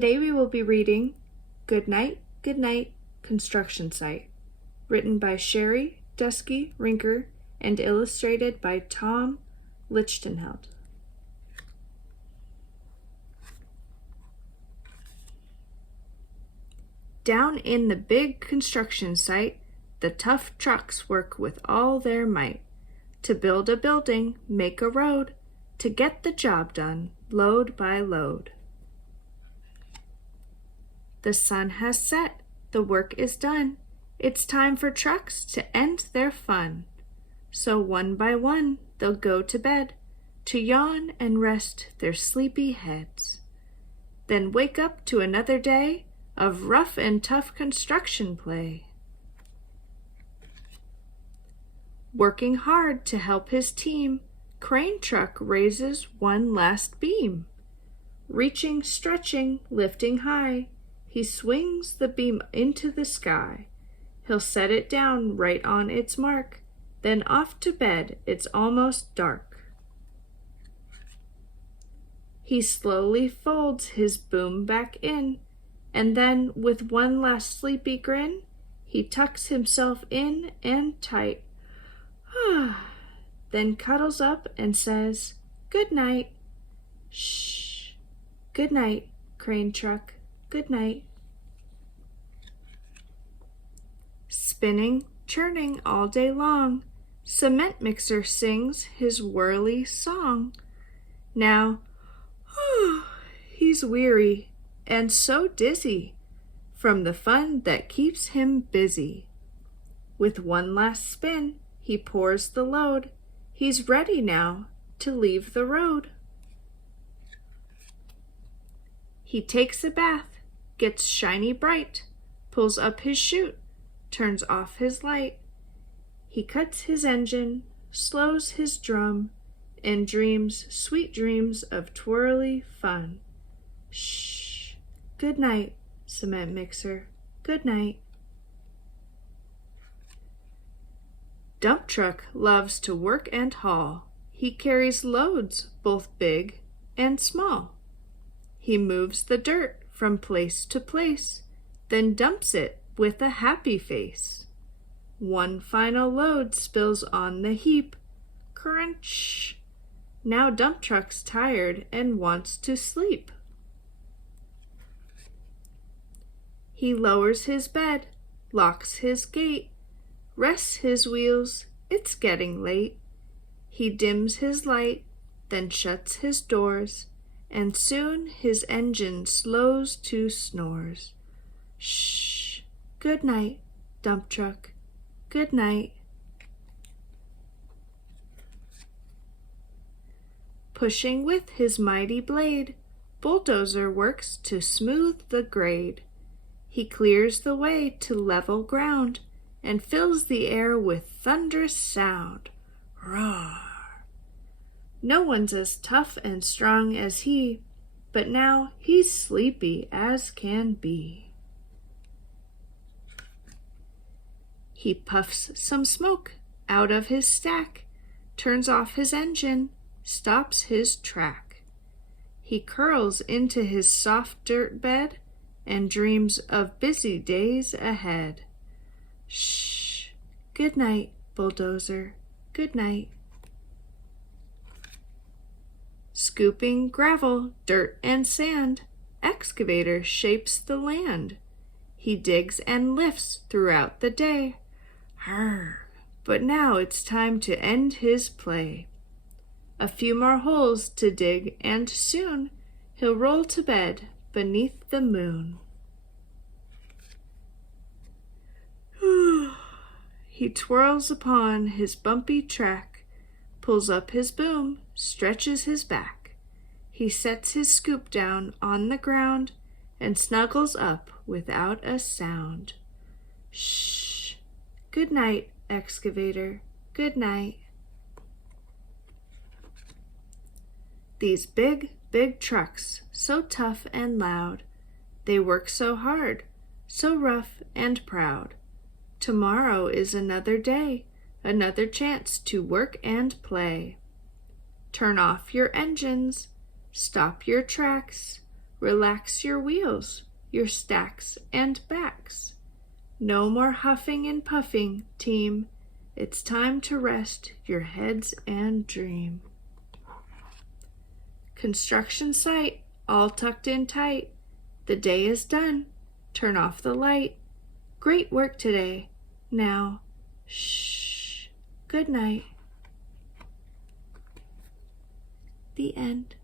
Today we will be reading Goodnight Construction Site, written by Sherri, Duskey, Rinker, and illustrated by Tom Lichtenheld. Down in the big construction site, the tough trucks work with all their might to build a building, make a road, to get the job done, load by load. The sun has set, the work is done. It's time for trucks to end their fun. So one by one they'll go to bed, to yawn and rest their sleepy heads. Then wake up to another day of rough and tough construction play. Working hard to help his team, crane truck raises one last beam. Reaching, stretching, lifting high, he swings the beam into the sky. He'll set it down right on its mark, then off to bed, it's almost dark. He slowly folds his boom back in, and then with one last sleepy grin, he tucks himself in and tight. Then cuddles up and says, "Good night." Shh. Good night, crane truck. Good night. Spinning, churning all day long, cement mixer sings his whirly song. Now, he's weary and so dizzy from the fun that keeps him busy. With one last spin, he pours the load. He's ready now to leave the road. He takes a bath, gets shiny bright, pulls up his chute, turns off his light. He cuts his engine, slows his drum, and dreams sweet dreams of twirly fun. Shh. Good night, cement mixer. Good night. Dump truck loves to work and haul. He carries loads, both big and small. He moves the dirt from place to place, then dumps it with a happy face. One final load spills on the heap. Crunch! Now dump truck's tired and wants to sleep. He lowers his bed, locks his gate, rests his wheels, it's getting late. He dims his light, then shuts his doors, and soon his engine slows to snores. Shh. Good night, dump truck. Good night. Pushing with his mighty blade, bulldozer works to smooth the grade. He clears the way to level ground and fills the air with thunderous sound. Roar! No one's as tough and strong as he, but now he's sleepy as can be. He puffs some smoke out of his stack, turns off his engine, stops his track. He curls into his soft dirt bed and dreams of busy days ahead. Shh. Good night, bulldozer. Good night. Scooping gravel, dirt, and sand, excavator shapes the land. He digs and lifts throughout the day. But now it's time to end his play. A few more holes to dig, and soon he'll roll to bed beneath the moon. He twirls upon his bumpy track, pulls up his boom, stretches his back. He sets his scoop down on the ground and snuggles up without a sound. Shh. Good night, excavator. Good night. These big, big trucks, so tough and loud, they work so hard, so rough and proud. Tomorrow is another day, another chance to work and play. Turn off your engines, stop your tracks, Relax your wheels, your stacks and backs. No more huffing and puffing, team. It's time to rest your heads and dream. Construction site, all tucked in tight. The day is done. Turn off the light. Great work today. Now, shh. Good night. The end.